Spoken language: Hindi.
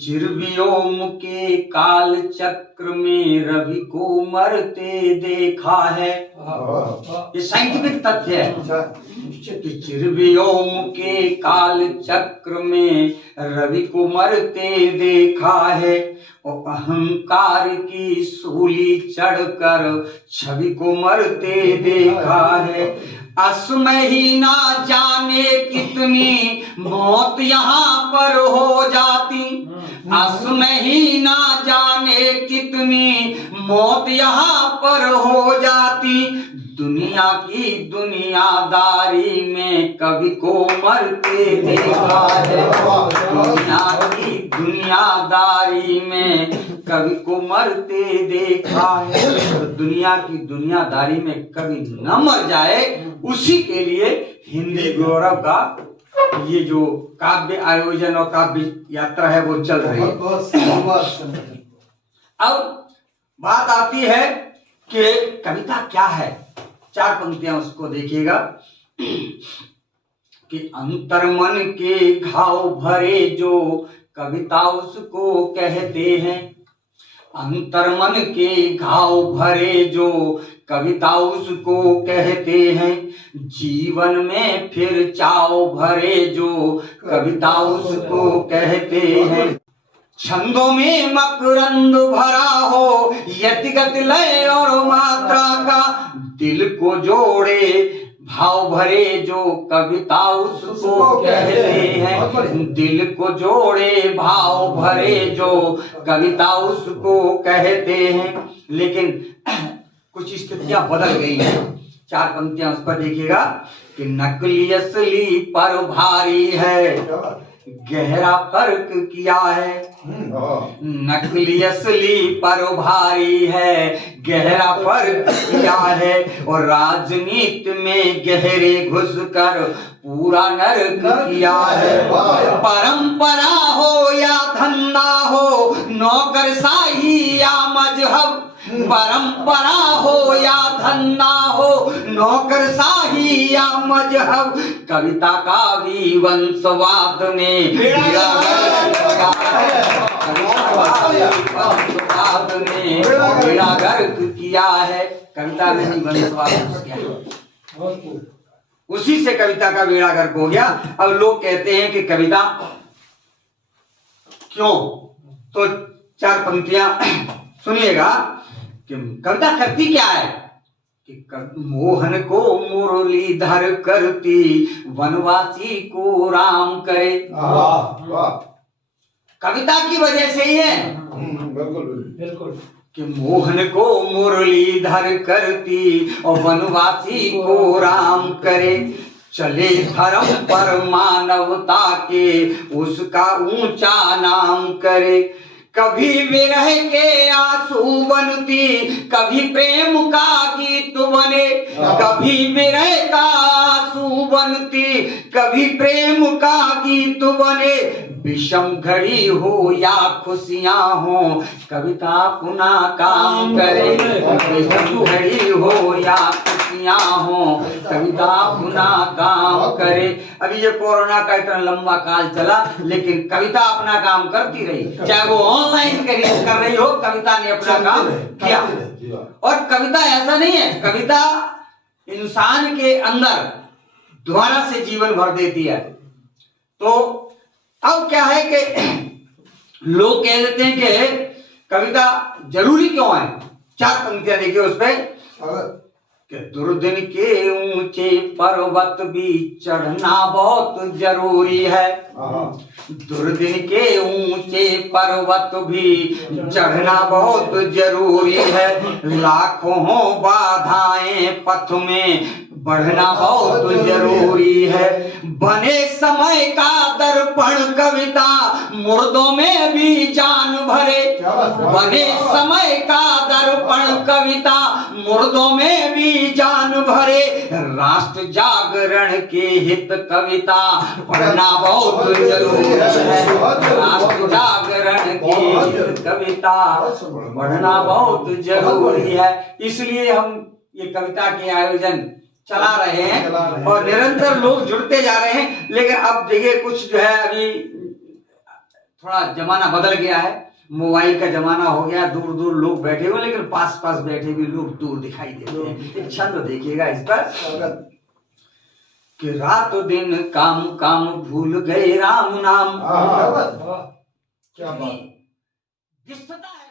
चिरव्योम के काल चक्र में रवि को मरते देखा है। ये साइंटिफिक तथ्य है कि चिरव्योम के काल चक्र में रवि को मरते देखा है और अहंकार की सूली चढ़कर छवि को मरते देखा है। असमय ही ना जाने कितनी मौत यहाँ पर हो जाती, असमय ही ना जाने कितनी मौत यहाँ पर हो जाती। दुनिया की दुनियादारी में कवि को मरते देखा है। दुनिया की दुनियादारी में कवि को मरते देखा है। दुनिया की दुनियादारी में कवि न मर जाए, उसी के लिए हिंदी गौरव का ये जो काव्य आयोजन और काव्य यात्रा है वो चल रही है। अब बात आती है कि कविता क्या है। 4 पंक्तियां उसको देखिएगा कि अंतर्मन के घाव भरे जो कविता उसको कहते हैं। अंतर्मन के घाव भरे जो कविता उसको कहते हैं। जीवन में फिर चाव भरे जो कविता उसको कहते हैं। छंदों में मकरंद भरा हो यतिगत लय और मात्रा का, दिल को जोड़े भाव भरे जो कविता उसको कहते हैं। दिल को जोड़े भाव भरे जो कविता उसको कहते हैं। लेकिन कुछ स्थितियां बदल गई हैं। 4 पंक्तियां उस पर देखिएगा कि नकली असली पर भारी है, गहरा फर्क किया है। नकली असली पर भारी है, गहरा फर्क किया है। और राजनीति में गहरे घुसकर पूरा नर्क किया है। परंपरा हो या धंधा हो, नौकरशाही या मजहब, परंपरा हो या धंधा हो, नौकरशाही या मजहब, कविता का भी वंशवाद ने बेड़ा गर्क किया है। कविता में ही वंशवाद किया, उसी से कविता का बेड़ा गर्क हो गया। अब लोग कहते हैं कि कविता क्यों, तो 4 पंक्तियां सुनिएगा कि कविता करती क्या है कि मोहन को मुरलीधर करती, वनवासी को राम करे। कविता की वजह से ही है बिल्कुल कि मोहन को मुरलीधर करती और वनवासी को राम करे। चले धर्म पर मानवता के उसका ऊंचा नाम करे। कभी विरह के आंसू बनती, कभी प्रेम का गीत बने। कभी विरह का आंसू बनती, कभी प्रेम का गीत बने। विषम घड़ी हो या खुशियां हो, कविता अपना काम करे। विषम घड़ी हो या खुशियां हो, कविता अपना काम करे। अभी ये कोरोना का इतना लंबा काल चला, लेकिन कविता अपना काम करती रही। चाहे वो ऑनलाइन कर रही हो, कविता ने अपना काम किया। और कविता ऐसा नहीं है, कविता इंसान के अंदर दोबारा से जीवन भर देती है। तो अब क्या है कि लोग कह देते हैं कि कविता जरूरी क्यों है। 4 पंक्तियां देखिए उस पे कि दुर्दिन के ऊंचे पर्वत भी चढ़ना बहुत जरूरी है। दुर्दिन के ऊंचे पर्वत भी चढ़ना बहुत जरूरी है। लाखों बाधाएं पथ में बढ़ना बहुत जरूरी है। बने समय का दर्पण कविता, मुर्दों में भी जान भरे। बने समय का दर्पण कविता, मुर्दों में भी जान भरे। राष्ट्र जागरण के हित कविता पढ़ना बहुत जरूरी है। राष्ट्र जागरण के हित कविता पढ़ना बहुत जरूरी है। इसलिए हम ये कविता के आयोजन चला रहे हैं और निरंतर लोग जुड़ते जा रहे हैं। लेकिन अब देखिए कुछ जो है अभी थोड़ा जमाना बदल गया है, मोबाइल का जमाना हो गया, दूर दूर लोग बैठे हुए लेकिन पास पास बैठे भी लोग दूर दिखाई देते हैं। एक छंद देखिएगा इस पर कि रात दिन काम काम भूल गए राम नाम। क्या बात। दिसता है